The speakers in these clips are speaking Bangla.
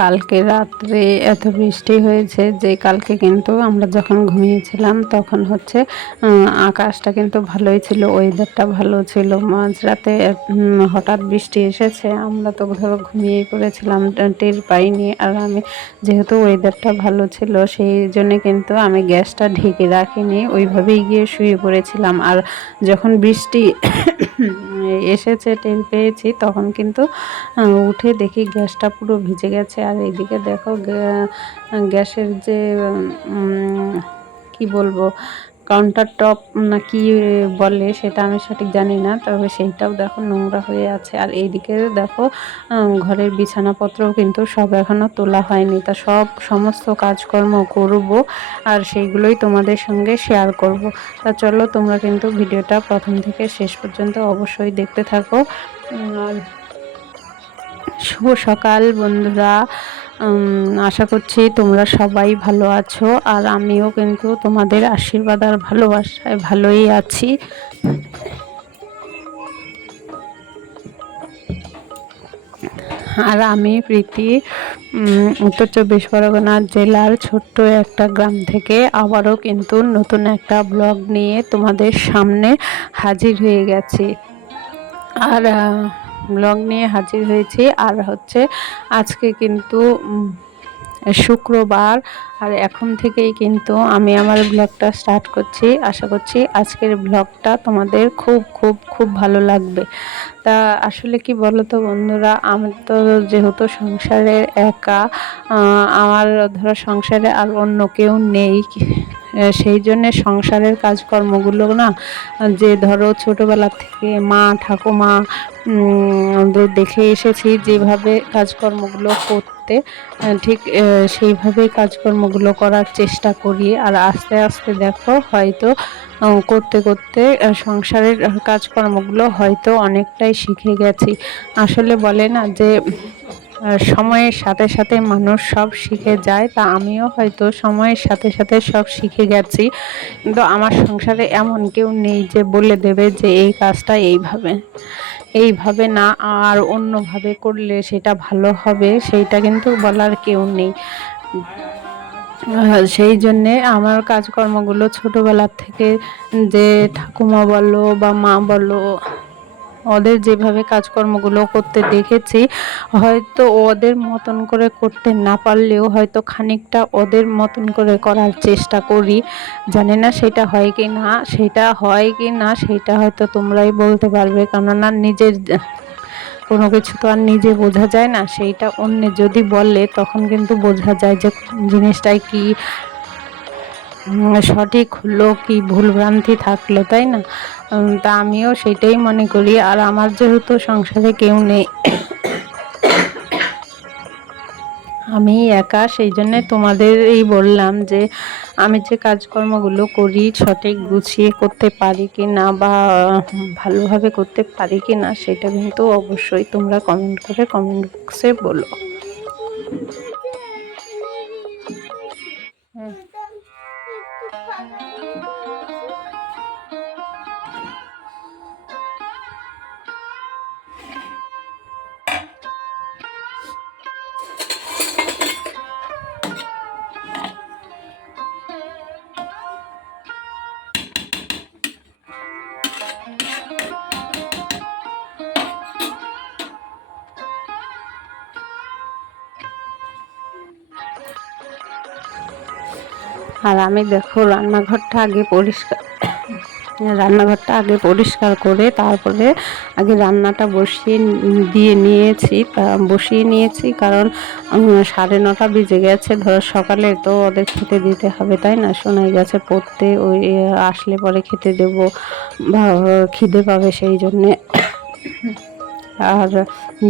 কালকে রাত্রে এত বৃষ্টি হয়েছে যে কালকে কিন্তু আমরা যখন ঘুমিয়েছিলাম তখন হচ্ছে আকাশটা কিন্তু ভালোই ছিল ওয়েদারটা ভালো ছিল। মাঝরাতে হঠাৎ বৃষ্টি এসেছে, আমরা তো ধরো ঘুমিয়েই পড়েছিলাম, টের পাইনি। আর আমি যেহেতু ওয়েদারটা ভালো ছিল, সেই জন্য কিন্তু আমি গ্যাসটা ঢেকে রাখিনি, ওইভাবেই গিয়ে শুয়ে পড়েছিলাম। আর যখন বৃষ্টি এসেছে, টের পেয়েছি, তখন কিন্তু উঠে দেখি গ্যাসটা পুরো ভিজে গেছে। আর এইদিকে দেখো গ্যা- গ্যাসের যে কি বলব কাউন্টার টপ না কি বলে সেটা আমি সঠিক জানি না, তবে সেইটাও দেখো নোংরা হয়ে আছে। আর এইদিকে দেখো ঘরের বিছানাপত্রও কিন্তু সব এখনও তোলা হয়নি। তা সব সমস্ত কাজকর্ম করব আর সেইগুলোই তোমাদের সঙ্গে শেয়ার করব। তা চলো তোমরা কিন্তু ভিডিওটা প্রথম থেকে শেষ পর্যন্ত অবশ্যই দেখতে থাকো। আর শুভ সকাল বন্ধুরা। আশা করছি তোমরা সবাই ভালো আছো আর আমিও কিন্তু তোমাদের আশীর্বাদ আর ভালোবাসায় ভালোই আছি। আর আমি, প্রীতি উত্তর চব্বিশ পরগনা জেলার ছোট্ট একটা গ্রাম থেকে আবারও কিন্তু নতুন একটা ব্লগ নিয়ে তোমাদের সামনে হাজির হয়ে গেছি। আর ব্লগ নিয়ে হাজির হয়েছি। আর হচ্ছে আজকে কিন্তু শুক্রবার। আর এখন থেকেই কিন্তু আমি আমার ব্লগটা স্টার্ট করছি। আশা করছি আজকের ব্লগটা তোমাদের খুব খুব খুব ভালো লাগবে। তা আসলে কি বলো তো বন্ধুরা, আমি তো যেহেতু সংসারে একা আমার ধরো সংসারে আর অন্য কেউ নেই। সেই জন্যে সংসারের কাজকর্মগুলো না, যে ধরো ছোটোবেলা থেকে মা, ঠাকুমা দেখে এসেছি যেভাবে কাজকর্মগুলো করতে ঠিক সেইভাবেই কাজকর্মগুলো করার চেষ্টা করি। আর আস্তে আস্তে দেখো হয়তো করতে করতে সংসারের কাজকর্মগুলো হয়তো অনেকটাই শিখে গেছি। আসলে বলে না যে সময়ের সাথে সাথে মানুষ সব শিখে যায়, তা আমিও হয়তো সময়ের সাথে সাথে সব শিখে গেছি। কিন্তু আমার সংসারে এমন কেউ নেই যে বলে দেবে যে এই কাজটা এইভাবে এইভাবে না, আর অন্যভাবে করলে সেটা ভালো হবে, সেইটা কিন্তু বলার কেউ নেই। সেই জন্যে আমার কাজকর্মগুলো ছোটোবেলার থেকে যে ঠাকুমা বলো বা মা বলো ওদের যেভাবে কাজকর্মগুলো করতে দেখেছি, হয়তো ওদের মতন করে করতে না পারলেও হয়তো খানিকটা ওদের মতন করে করার চেষ্টা করি। জানি না সেটা হয় কি না, সেটা হয় কি না, সেটা হয়তো তোমরাই বলতে পারবে। কেননা নিজের কোনো কিছু তো আর নিজে বোঝা যায় না, সেইটা অন্য যদি বলে তখন কিন্তু বোঝা যায় যে জিনিসটাই কি সঠিক হলো কি ভুলভ্রান্তি থাকল তাই না? তা আমিও সেটাই মনে করি। আর আমার যেহেতু সংসারে কেউ নেই আমি একা সেই জন্যে তোমাদের এই বললাম যে আমি যে কাজকর্মগুলো করি সঠিক গুছিয়ে করতে পারি কি না বা ভালোভাবে করতে পারি কি না সেটা কিন্তু অবশ্যই তোমরা কমেন্ট করে কমেন্ট বক্সে বলো। হুম। Thank you. আর আমি দেখো রান্নাঘরটা আগে পরিষ্কার, রান্নাঘরটা আগে পরিষ্কার করে তারপরে আগে রান্নাটা বসিয়ে দিয়ে নিয়েছি বসিয়ে নিয়েছি কারণ সাড়ে নটা বেজে গেছে, ধরো সকালে তো ওদের খেতে দিতে হবে, তাই না? শোনাই গেছে পড়তে ওই, আসলে পরে খেতে দেবো বা, খিদে পাবে সেই জন্যে। আর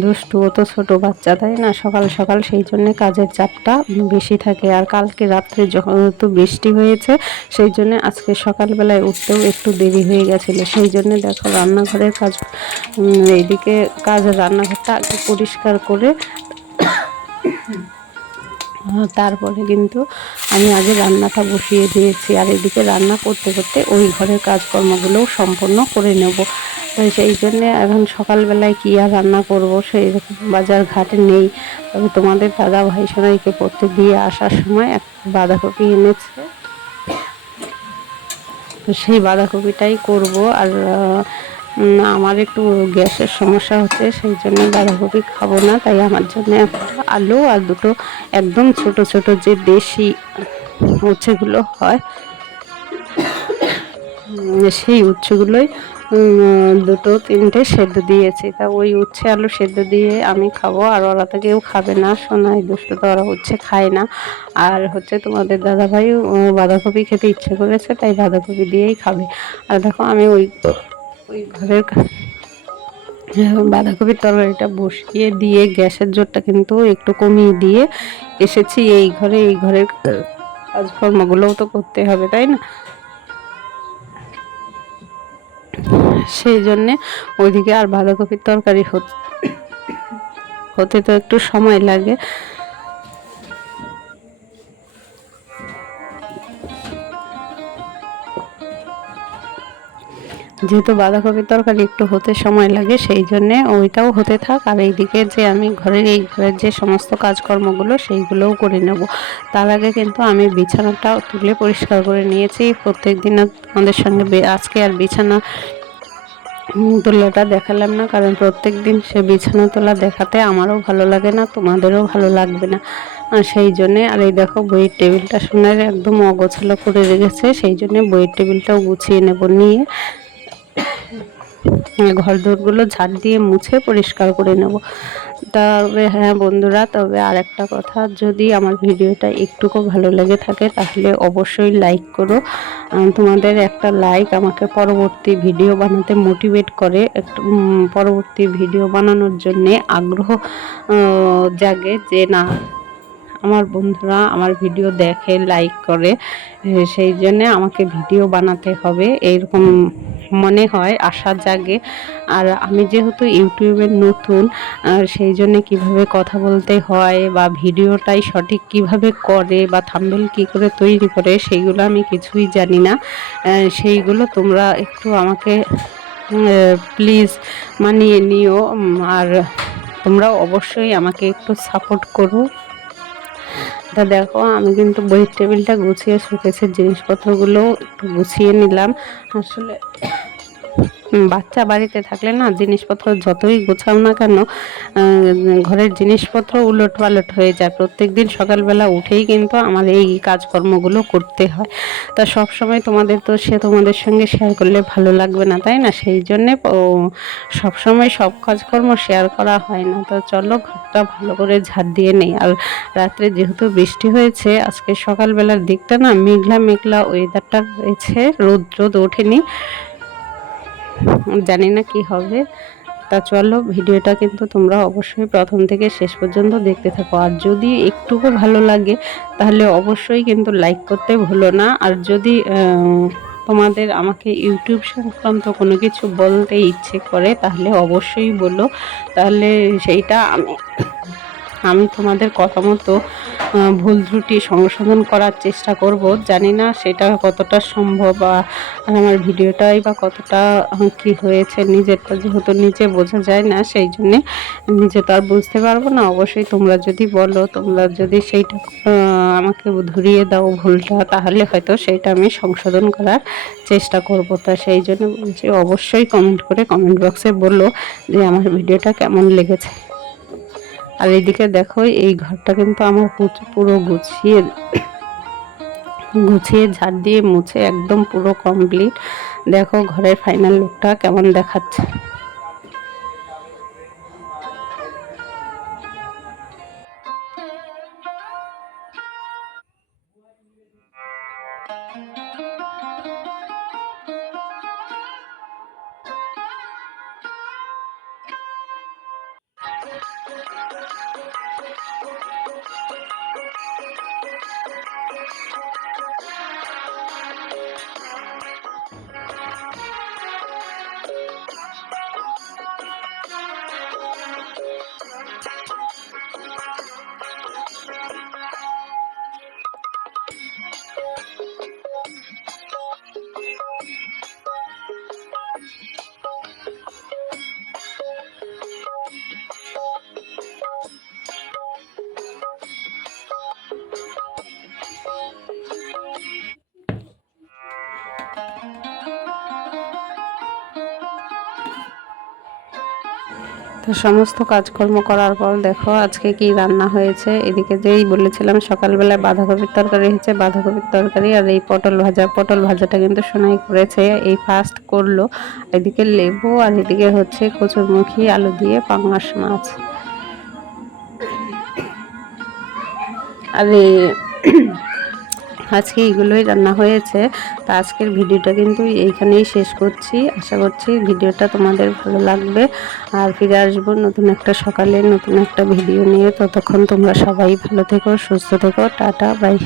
দুষ্টু তো ছোটো বাচ্চা, তাই না? সকাল সকাল সেই জন্যে কাজের চাপটা বেশি থাকে। আর কালকে রাত্রে যখন তো বৃষ্টি হয়েছে, সেই জন্য আজকে সকালবেলায় উঠতেও একটু দেরি হয়ে গেছিল। সেই জন্য দেখো রান্নাঘরের কাজ এইদিকে কাজ রান্নাঘরটা আগে পরিষ্কার করে, তারপরে কিন্তু আমি আগে রান্নাটা বসিয়ে দিয়েছি। আর এদিকে রান্না করতে করতে ওই ঘরের কাজকর্মগুলোও সম্পন্ন করে নেব। তো সেই জন্যে এখন সকালবেলায় কী আর রান্না করব, সেই বাজার ঘাটে নেই। তবে তোমাদের দাদা ভাই সোনাইকে পড়তে দিয়ে আসার সময় এক বাঁধাকপি এনেছে। তো সেই বাঁধাকপিটাই করব আর আমার একটু গ্যাসের সমস্যা হচ্ছে, সেই জন্য বাঁধাকপি খাব না, তাই আমার জন্য আলু আর দুটো একদম ছোট ছোট যে দেশি উচ্ছেগুলো হয় সেই উচ্ছেগুলোই দুটো, তিনটে সেদ্ধ দিয়েছি। তা ওই উচ্ছে আলু সেদ্ধ দিয়ে আমি খাব, আর ওরা তো কেউ খাবে না, সোনাই দুষ্ট তো ওরা উচ্ছে খায় না। আর হচ্ছে তোমাদের দাদাভাই বাঁধাকপি খেতে ইচ্ছে করেছে, তাই বাঁধাকপি দিয়েই খাবে। আর দেখো আমি ওই ওই ঘরের বাঁধাকপির তরকারিটা বসিয়ে দিয়ে গ্যাসের জোরটা কিন্তু একটু কমিয়ে দিয়ে এসেছি এই ঘরে, এই ঘরের কাজকর্মগুলোও তো করতে হবে, তাই না? সেই জন্যে ওইদিকে আর বাঁধাকপির তরকারি হতে তো একটু সময় লাগে। যেহেতু বাঁধাকপির তরকারি একটু হতে সময় লাগে, সেই জন্যে ওইটাও হতে থাক। আর এইদিকে যে আমি ঘরের, এই ঘরের যে সমস্ত কাজকর্মগুলো, সেইগুলোও করে নেব। তার আগে কিন্তু আমি বিছানাটা তুলে পরিষ্কার করে নিয়েছি। প্রত্যেক দিন আমাদের সঙ্গে আজকে আর বিছানা তোলাটা দেখালাম না, কারণ প্রত্যেক দিন সে বিছানা তোলা দেখাতে আমারও ভালো লাগে না, তোমাদেরও ভালো লাগবে না। সেই জন্যে, আর এই দেখো বইয়ের টেবিলটা শোনার একদম অগোছালো করে রেখেছে, সেই জন্যে বইয়ের টেবিলটাও গুছিয়ে নেব নিয়ে। ঘর দোরগুলো ঝাড় দিয়ে মুছে পরিষ্কার করে নেব। তবে হ্যাঁ বন্ধুরা, তবে আর একটা কথা, যদি আমার ভিডিওটা একটুকু ভালো লেগে থাকে, তাহলে অবশ্যই লাইক করো। তোমাদের একটা লাইক আমাকে পরবর্তী ভিডিও বানাতে মোটিভেট করে। পরবর্তী ভিডিও বানানোর জন্যে আগ্রহ জাগে যে না আমার বন্ধুরা আমার ভিডিও দেখে লাইক করে সেই জন্যে আমাকে ভিডিও বানাতে হবে এইরকম মনে হয়, আশা জাগে। আর আমি যেহেতু ইউটিউবের নতুন সেই জন্যে কীভাবে কথা বলতে হয় বা ভিডিওটাই সঠিক কীভাবে করে বা থাম্বেল কি করে তৈরি করে, সেইগুলো আমি কিছুই জানি না। সেইগুলো তোমরা একটু আমাকে প্লিজ মানিয়ে নিও। আর তোমরা অবশ্যই আমাকে একটু সাপোর্ট করো। তা দেখো আমি কিন্তু বইয়ের টেবিলটা গুছিয়ে শোকেসের জিনিসপত্রগুলো একটু গুছিয়ে নিলাম। আসলে বাচ্চা বাড়িতে থাকলে না জিনিসপত্র যতই গোছাও না কেন ঘরের জিনিসপত্র উলট পালট হয়ে যায়। প্রত্যেক দিন সকালবেলা উঠেই কিন্তু আমার এই কাজকর্মগুলো করতে হয়। তা সব সময় তোমাদের তো সে তোমাদের সঙ্গে শেয়ার করলে ভালো লাগবে না, তাই না? সেই জন্যে সব সময় সব কাজকর্ম শেয়ার করা হয় না। তো চলো ঘরটা ভালো করে ঝাড় দিয়ে নেই। আর রাত্রে যেহেতু বৃষ্টি হয়েছে, আজকে সকালবেলার দিকটা না মেঘলা মেঘলা ওয়েদারটা রয়েছে রোদ রোদ ওঠেনি। জানি না কি হবে। তা চলো, ভিডিওটা কিন্তু তোমরা অবশ্যই প্রথম থেকে শেষ পর্যন্ত দেখতে থাকো। আর যদি একটুকু ভালো লাগে, তাহলে অবশ্যই কিন্তু লাইক করতে ভুলো না। আর যদি তোমাদের আমাকে ইউটিউব সংক্রান্ত কোনো কিছু বলতে ইচ্ছে করে, তাহলে অবশ্যই বলো। তাহলে সেইটা আমি আমি তোমাদের কথা মতো ভুল ত্রুটি সংশোধন করার চেষ্টা করব। জানি না সেটা কতটা সম্ভব বা আমার ভিডিওটাই বা কতটা কি হয়েছে নিজেরটা যেহেতু নিজে বোঝা যায় না, সেই জন্যে নিজে তো আর বুঝতে পারব না। অবশ্যই তোমরা যদি বলো, তোমরা যদি সেইটা আমাকে ধরিয়ে দাও ভুলটা, তাহলে হয়তো সেইটা আমি সংশোধন করার চেষ্টা করব। তা সেই জন্য বলছি, অবশ্যই কমেন্ট করে কমেন্ট বক্সে বলো যে আমার ভিডিওটা কেমন লেগেছে। আর এইদিকে দেখো, এই ঘরটা কিন্তু আমার পুরো গুছিয়ে গুছিয়ে ঝাড় দিয়ে মুছে একদম পুরো কমপ্লিট দেখো ঘরের ফাইনাল লুকটা কেমন দেখাচ্ছে। তো সমস্ত কাজকর্ম করার পর দেখো আজকে কি রান্না হয়েছে। এদিকে যেই বলেছিলাম, সকালবেলায় বাঁধাকপির তরকারি হয়েছে, বাঁধাকপির তরকারি আর এই পটল ভাজা। পটল ভাজাটা কিন্তু সোনাই করেছে, এই ফার্স্ট করল। এদিকে লেবু আর এদিকে হচ্ছে কচুরমুখী আলু দিয়ে পাঙ্গাস মাছ। আর এই আজকে এইগুলোই রান্না হয়েছে। তো আজকের ভিডিওটা কিন্তু এইখানেই শেষ করছি। আশা করছি ভিডিওটা তোমাদের ভালো লাগবে। আর ফিরে আসব নতুন একটা সকালে, নতুন একটা ভিডিও নিয়ে। ততক্ষণ তোমরা সবাই ভালো থেকো, সুস্থ থেকো। Tata, bye.